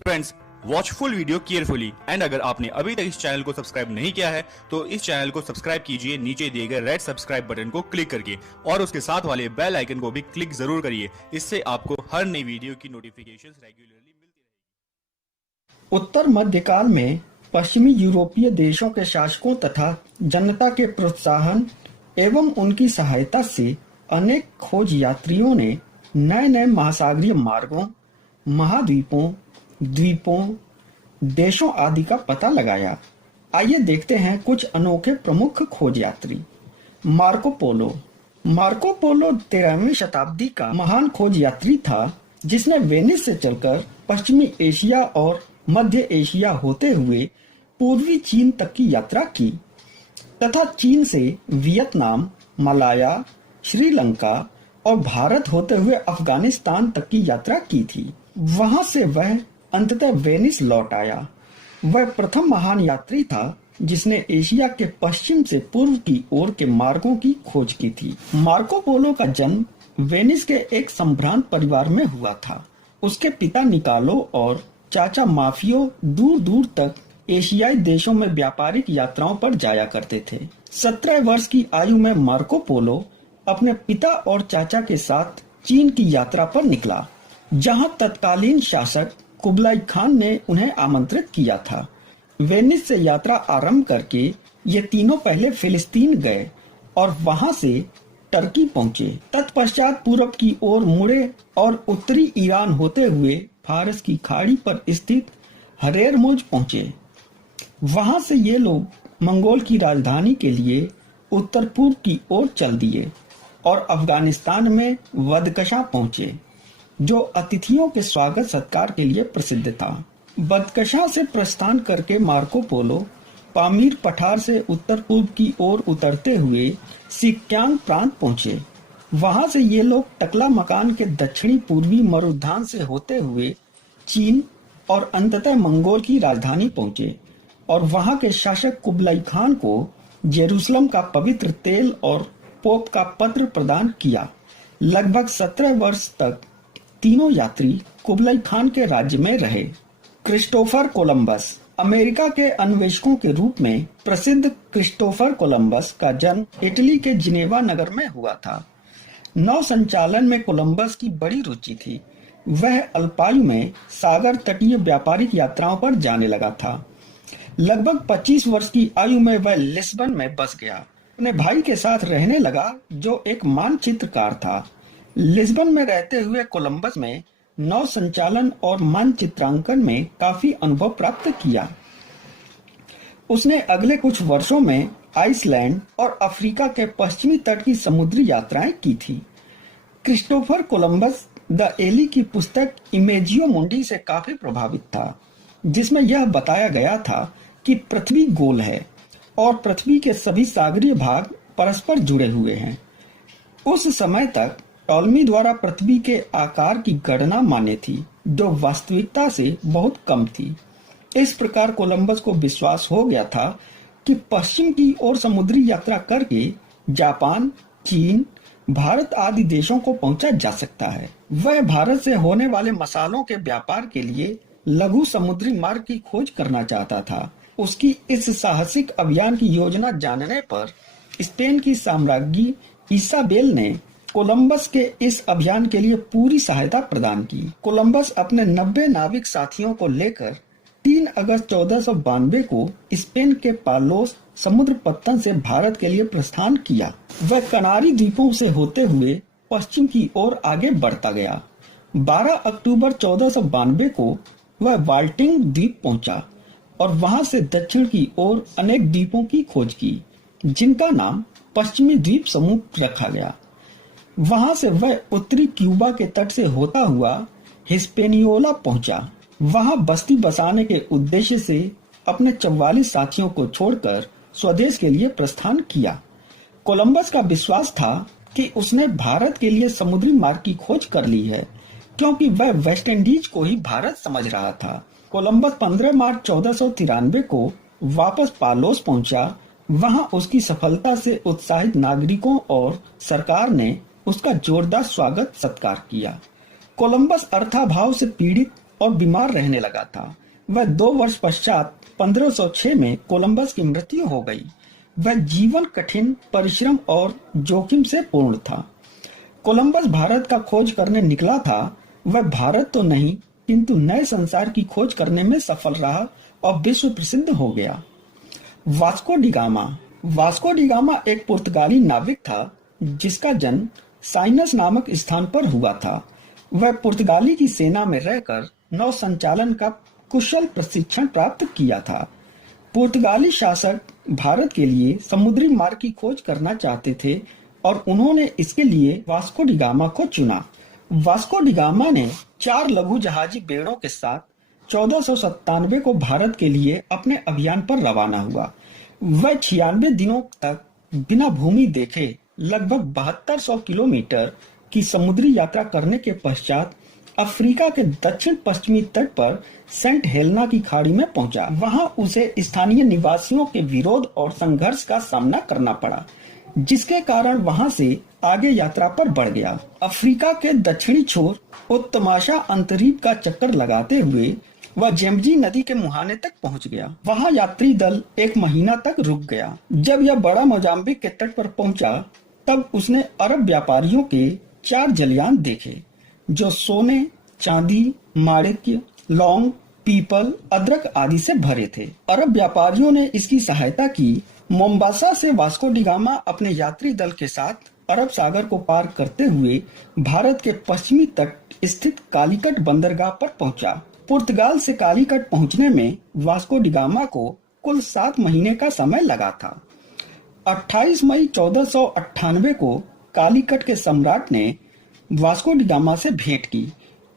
Friends, watch full video carefully and अगर आपने अभी तक इस चैनल को सब्सक्राइब नहीं किया है तो इस चैनल को सब्सक्राइब कीजिए नीचे दिए गए रेड सब्सक्राइब बटन को क्लिक करके और उसके साथ वाले बेल आइकन को भी क्लिक जरूर करिए। इससे आपको हर नई वीडियो की नोटिफिकेशंस रेगुलरली मिलती रहेगी। उत्तर मध्यकाल में पश्चिमी यूरोपीय देशों के शासकों तथा जनता के प्रोत्साहन एवं उनकी सहायता से अनेक खोज यात्रियों ने नए नए महासागरीय मार्गों, महाद्वीपों, द्वीपों, देशों आदि का पता लगाया। आइए देखते हैं कुछ अनोखे प्रमुख खोज यात्री। Marco Polo. मार्को पोलो 13वीं शताब्दी का महान खोज यात्री था जिसने वेनिस से चलकर पश्चिमी एशिया और मध्य एशिया होते हुए पूर्वी चीन तक की यात्रा की तथा चीन से वियतनाम, मलाया, श्रीलंका और भारत होते हुए अफगानिस्तान तक की यात्रा की थी। वहां से वह अंततः वेनिस लौट आया। वह प्रथम महान यात्री था जिसने एशिया के पश्चिम से पूर्व की ओर के मार्गों की खोज की थी। मार्को पोलो का जन्म वेनिस के एक संभ्रांत परिवार में हुआ था। उसके पिता निकालो और चाचा माफियो दूर दूर तक एशियाई देशों में व्यापारिक यात्राओं पर जाया करते थे। 17 वर्ष की आयु में मार्को पोलो अपने पिता और चाचा के साथ चीन की यात्रा पर निकला, जहां तत्कालीन शासक कुबलाई खान ने उन्हें आमंत्रित किया था। वेनिस से यात्रा आरंभ करके ये तीनों पहले फिलिस्तीन गए और वहां से टर्की पहुंचे। तत्पश्चात पूरब की ओर मुड़े और उत्तरी ईरान होते हुए फारस की खाड़ी पर स्थित हरेरमुज पहुंचे। वहां से ये लोग मंगोल की राजधानी के लिए उत्तर पूर्व की ओर चल दिए और अफगानिस्तान में बदकशा पहुंचे, जो अतिथियों के स्वागत सत्कार के लिए प्रसिद्ध था। बदकशा से प्रस्थान करके मार्को पोलो पामीर पठार से उत्तर पूर्व की ओर उतरते हुए सिक्यांग प्रांत पहुंचे। वहां से ये लोग टकला मकान के दक्षिणी पूर्वी मरुद्यान से होते हुए चीन और अंततः मंगोल की राजधानी पहुंचे और वहां के शासक कुबलाई खान को जेरूसलम का पवित्र तेल और पोप का पत्र प्रदान किया। लगभग 17 वर्ष तक तीनों यात्री कुबलाई खान के राज्य में रहे। Christopher Columbus. अमेरिका के अन्वेषकों के रूप में प्रसिद्ध क्रिस्टोफर कोलंबस का जन्म इटली के जिनेवा नगर में हुआ था। नौ संचालन में कोलंबस की बड़ी रुचि थी। वह अल्पायु में सागर तटीय व्यापारिक यात्राओं पर जाने लगा था। लगभग 25 वर्ष की आयु में वह लिस्बन में बस गया। अपने भाई के साथ रहने लगा जो एक मानचित्रकार था। लिस्बन में रहते हुए कोलंबस में नौ संचालन और मानचित्रांकन में काफी अनुभव प्राप्त किया। उसने अगले कुछ वर्षों में आइसलैंड और अफ्रीका के पश्चिमी तट की समुद्री यात्राएं की थी। क्रिस्टोफर कोलंबस द एली की पुस्तक इमेजियो मुंडी से काफी प्रभावित था, जिसमें यह बताया गया था कि पृथ्वी गोल है और पृथ्वी के सभी सागरीय भाग परस्पर जुड़े हुए हैं। उस समय तक टॉलमी द्वारा पृथ्वी के आकार की गणना मान्य थी, जो वास्तविकता से बहुत कम थी। इस प्रकार कोलंबस को विश्वास हो गया था कि पश्चिम की ओर समुद्री यात्रा करके जापान, चीन, भारत आदि देशों को पहुंचा जा सकता है। वह भारत से होने वाले मसालों के व्यापार के लिए लघु समुद्री मार्ग की खोज करना चाहता था। उसकी इस साहसिक अभियान की योजना जानने पर स्पेन की साम्राज्ञी इसाबेल ने कोलंबस के इस अभियान के लिए पूरी सहायता प्रदान की। कोलंबस अपने 90 नाविक साथियों को लेकर 3 अगस्त 1492 को स्पेन के पालोस समुद्र पत्तन से भारत के लिए प्रस्थान किया। वह कनारी द्वीपों से होते हुए पश्चिम की ओर आगे बढ़ता गया। 12 अक्टूबर 1492 को वह वाल्टिंग द्वीप पहुंचा और वहां से दक्षिण की ओर अनेक द्वीपों की खोज की, जिनका नाम पश्चिमी द्वीप समूह रखा गया। वहां से वह उत्तरी क्यूबा के तट से होता हुआ हिस्पेनियोला पहुंचा। वहां बस्ती बसाने के उद्देश्य से अपने 44 साथियों को छोड़कर स्वदेश के लिए प्रस्थान किया। कोलंबस का विश्वास था कि उसने भारत के लिए समुद्री मार्ग की खोज कर ली है, क्योंकि वह वेस्ट इंडीज को ही भारत समझ रहा था। कोलंबस 15 मार्च 1493 को वापस पालोस पहुंचा। वहां उसकी सफलता से उत्साहित नागरिकों और सरकार ने उसका जोरदार स्वागत सत्कार किया। कोलंबस अर्थाभाव से पीड़ित और बीमार रहने लगा था। वह 2 वर्ष पश्चात 1506 में कोलंबस की मृत्यु हो गई। वह जीवन कठिन परिश्रम और जोखिम से पूर्ण था। कोलंबस भारत का खोज करने निकला था। वह भारत तो नहीं किंतु नए संसार की खोज करने में सफल रहा और विश्व प्रसिद्ध हो गया। वास्को डी गामा एक पुर्तगाली नाविक था जिसका जन्म साइनस नामक स्थान पर हुआ था। वह पुर्तगाली की सेना में रहकर नौ संचालन का कुशल प्रशिक्षण प्राप्त किया था। पुर्तगाली शासक भारत के लिए समुद्री मार्ग की खोज करना चाहते थे और उन्होंने इसके लिए वास्को डी गामा को चुना। वास्को डी गामा ने 4 लघु जहाजी बेड़ों के साथ 1497 को भारत के लिए अपने अभियान पर रवाना हुआ। वह 96 दिनों तक बिना भूमि देखे लगभग 7200 किलोमीटर की समुद्री यात्रा करने के पश्चात अफ्रीका के दक्षिण पश्चिमी तट पर सेंट हेलेना की खाड़ी में पहुंचा। वहां उसे स्थानीय निवासियों के विरोध और संघर्ष का सामना करना पड़ा, जिसके कारण वहां से आगे यात्रा पर बढ़ गया। अफ्रीका के दक्षिणी छोर उत्तमाशा अंतरीप का चक्कर लगाते हुए वह जेम्बजी नदी के मुहाने तक पहुंच गया। वहां यात्री दल 1 महीना तक रुक गया। जब यह बड़ा मोजाम्बिक के तट पर पहुंचा तब उसने अरब व्यापारियों के 4 जलयान देखे जो सोने, चांदी, माणिक्य, लौंग, पीपल, अदरक आदि से भरे थे। अरब व्यापारियों ने इसकी सहायता की। मोम्बासा से वास्को डी गामा अपने यात्री दल के साथ अरब सागर को पार करते हुए भारत के पश्चिमी तट स्थित कालीकट बंदरगाह पर पहुंचा। पुर्तगाल से कालीकट पहुंचने में वास्को डी गामा को कुल 7 महीने का समय लगा था। 28 मई 1498 को कालीकट के सम्राट ने वास्को डी गामा से भेंट की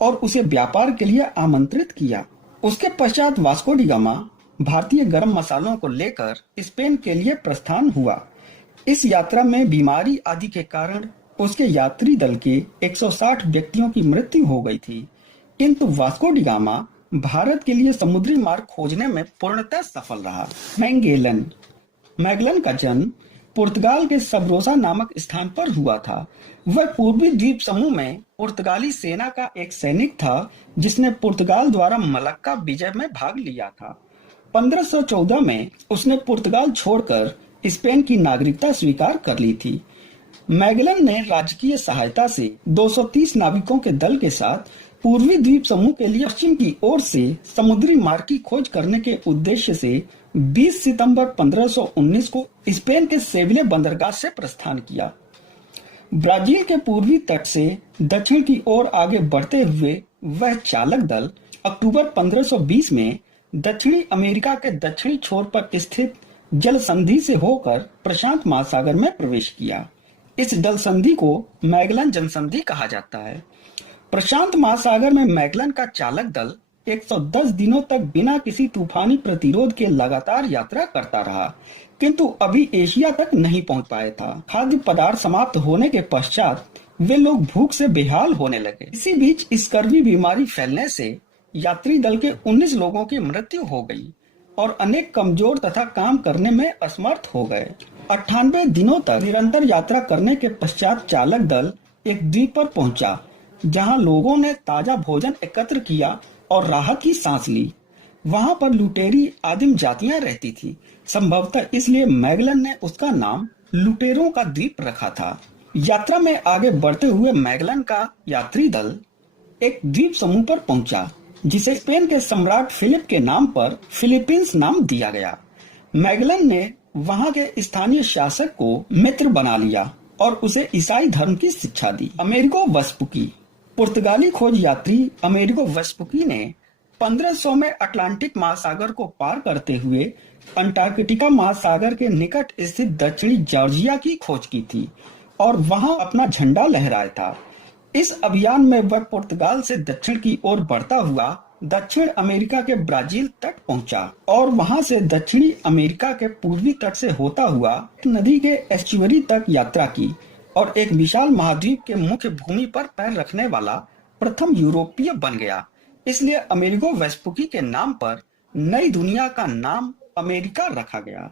और उसे व्यापार के लिए आमंत्रित किया। उसके पश्चात वास्को डी गामा भारतीय गरम मसालों को लेकर स्पेन के लिए प्रस्थान हुआ। इस यात्रा में बीमारी आदि के कारण उसके यात्री दल के 160 व्यक्तियों की मृत्यु हो गई थी, किंतु वास्को डी गामा भारत के लिए समुद्री मार्ग खोजने में पूर्णतः सफल रहा। मैगलन का जन्म पुर्तगाल के सबरोसा नामक स्थान पर हुआ था। वह पूर्वी द्वीप समूह में पुर्तगाली सेना का एक सैनिक था जिसने पुर्तगाल द्वारा मलक्का विजय में भाग लिया था। 1514 में उसने पुर्तगाल छोड़कर स्पेन की नागरिकता स्वीकार कर ली थी। मैगलन ने राजकीय सहायता से 230 नाविकों के दल के साथ पूर्वी द्वीप समूह के लिए पश्चिम की ओर से समुद्री मार्ग की खोज करने के उद्देश्य से 20 सितंबर 1519 को स्पेन के सेविले बंदरगाह से प्रस्थान किया। ब्राजील के पूर्वी तट से दक्षिण की ओर आगे बढ़ते हुए वह चालक दल अक्टूबर 1520 में दक्षिणी अमेरिका के दक्षिणी छोर पर स्थित जल संधि से होकर प्रशांत महासागर में प्रवेश किया। इस जल संधि को मैगलन जनसंधि कहा जाता है। प्रशांत महासागर में मैगलन का चालक दल 110 दिनों तक बिना किसी तूफानी प्रतिरोध के लगातार यात्रा करता रहा, किंतु अभी एशिया तक नहीं पहुंच पाया था। खाद्य पदार्थ समाप्त होने के पश्चात वे लोग भूख से बेहाल होने लगे। इसी बीच स्कर्वी बीमारी फैलने से यात्री दल के 19 लोगों की मृत्यु हो गई और अनेक कमजोर तथा काम करने में असमर्थ हो गए। 98 दिनों तक निरंतर यात्रा करने के पश्चात चालक दल एक द्वीप पर पहुंचा, जहां लोगों ने ताजा भोजन एकत्र किया और राहत की सांस ली। वहां पर लुटेरी आदिम जातियां रहती थी। संभवतः इसलिए मैगलन ने उसका नाम लुटेरों का द्वीप रखा था। यात्रा में आगे बढ़ते हुए मैगलन का यात्री दल एक द्वीप समूह पर पहुंचा, जिसे स्पेन के सम्राट फिलिप के नाम पर फिलीपींस नाम दिया गया। मैगलन ने वहां के स्थानीय शासक को मित्र बना लिया और उसे ईसाई धर्म की शिक्षा दी। अमेरिको वेस्पुकी पुर्तगाली खोज यात्री अमेरिको वेस्पुकी ने 1500 में अटलांटिक महासागर को पार करते हुए अंटार्कटिका महासागर के निकट स्थित दक्षिणी जॉर्जिया की खोज की थी और वहां अपना झंडा लहराया था। इस अभियान में वह पुर्तगाल से दक्षिण की ओर बढ़ता हुआ दक्षिण अमेरिका के ब्राजील तट पहुंचा और वहां से दक्षिणी अमेरिका के पूर्वी तट से होता हुआ नदी के एस्चुअरी तक यात्रा की और एक विशाल महाद्वीप के मुख्य भूमि पर पैर रखने वाला प्रथम यूरोपीय बन गया। इसलिए अमेरिको वेस्पुकी के नाम पर नई दुनिया का नाम अमेरिका रखा गया।